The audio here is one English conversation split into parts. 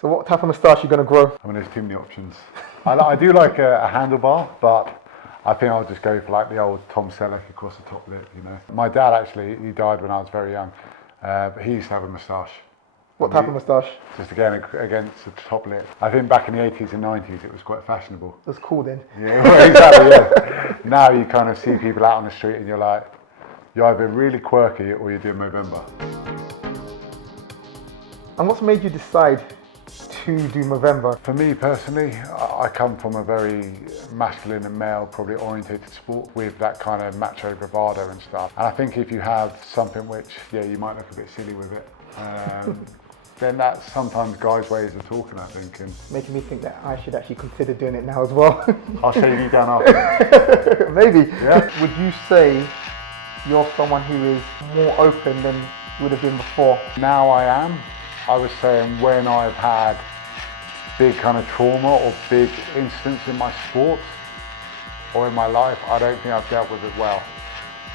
So what type of moustache are you going to grow? I mean, there's too many options. I do like a handlebar, but I think I'll just go for like the old Tom Selleck across the top lip, you know. My dad actually, he died when I was very young, but he used to have a moustache. What type of moustache? Just again against the top lip. I think back in the 80s and 90s it was quite fashionable. It was cool then. Yeah, well, exactly, yeah. Now you kind of see people out on the street and you're like, you're either really quirky or you're doing Movember. And what's made you decide to do Movember? For me personally, I come from a very masculine and male, probably orientated sport with that kind of macho bravado and stuff. And I think if you have something which, yeah, you might look a bit silly with it, then that's sometimes guys' ways of talking, I think. And making me think that I should actually consider doing it now as well. I'll show you down after. Maybe. Yeah. Would you say you're someone who is more open than you would have been before? Now I am. I was saying when I've had big kind of trauma or big incidents in my sports or in my life, I don't think I've dealt with it well.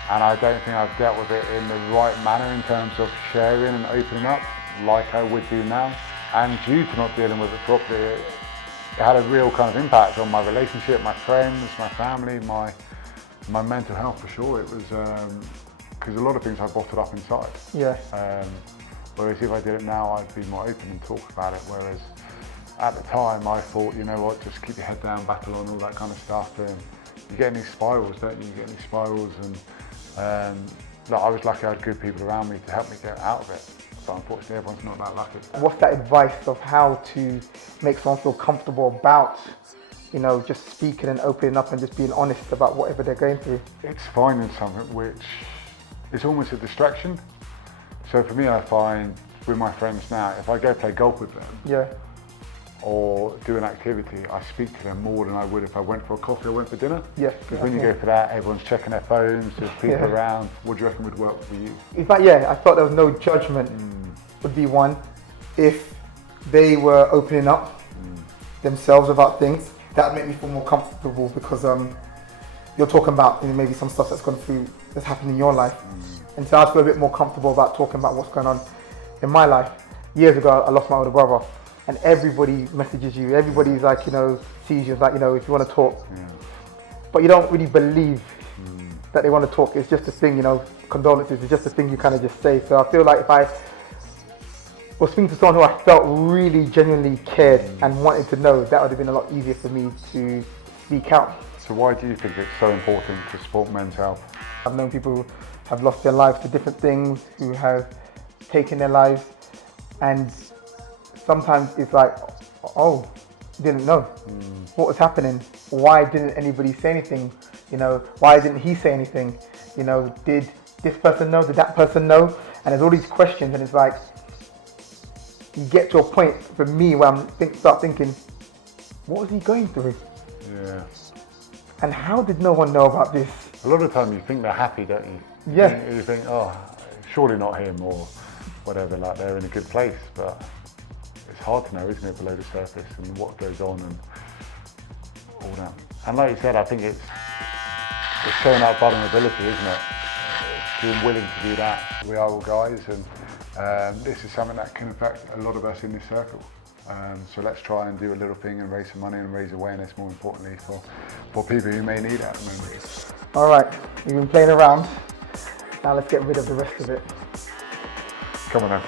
And I don't think I've dealt with it in the right manner in terms of sharing and opening up like I would do now. And due to not dealing with it properly, it had a real kind of impact on my relationship, my friends, my family, my mental health for sure. It was, because a lot of things I bottled up inside. Yeah. Whereas if I did it now, I'd be more open and talk about it. Whereas at the time, I thought, you know what, just keep your head down, battle on, all that kind of stuff. And you get in these spirals, don't you? You get in these spirals, and like, I was lucky I had good people around me to help me get out of it. But unfortunately, everyone's not that lucky. What's that advice of how to make someone feel comfortable about, you know, just speaking and opening up and just being honest about whatever they're going through? It's finding something which is almost a distraction. So for me, I find with my friends now, if I go play golf with them, yeah, or do an activity, I speak to them more than I would if I went for a coffee or went for dinner. Yeah. Because when you go for that, everyone's checking their phones, there's people around. What do you reckon would work for you? In fact, yeah, I thought there was no judgment would be one. If they were opening up themselves about things, that would make me feel more comfortable because you're talking about, you know, maybe some stuff that's happened in your life. And so I feel a bit more comfortable about talking about what's going on in my life. Years ago, I lost my older brother, and everybody messages you. Everybody's like, you know, sees you, like, you know, if you want to talk. Yeah. But you don't really believe that they want to talk. It's just a thing, you know, condolences. It's just a thing you kind of just say. So I feel like if I was speaking to someone who I felt really genuinely cared and wanted to know, that would have been a lot easier for me to speak out. So why do you think it's so important to support men's health? I've known people who have lost their lives to different things, who have taken their lives, and sometimes it's like, oh, didn't know what was happening. Why didn't anybody say anything? You know, why didn't he say anything? You know, did this person know? Did that person know? And there's all these questions, and it's like, you get to a point for me where I start thinking, what was he going through? Yeah. And how did no one know about this? A lot of the time you think they're happy, don't you? Yeah. You think, oh, surely not him or whatever, like they're in a good place, but it's hard to know, isn't it, below the surface and what goes on and all that. And like you said, I think it's showing that vulnerability, isn't it? Being willing to do that. We are all guys, and this is something that can affect a lot of us in this circle. So let's try and do a little thing and raise some money and raise awareness, more importantly, for people who may need it at the moment. All right, we've been playing around. Now let's get rid of the rest of it. Come on then.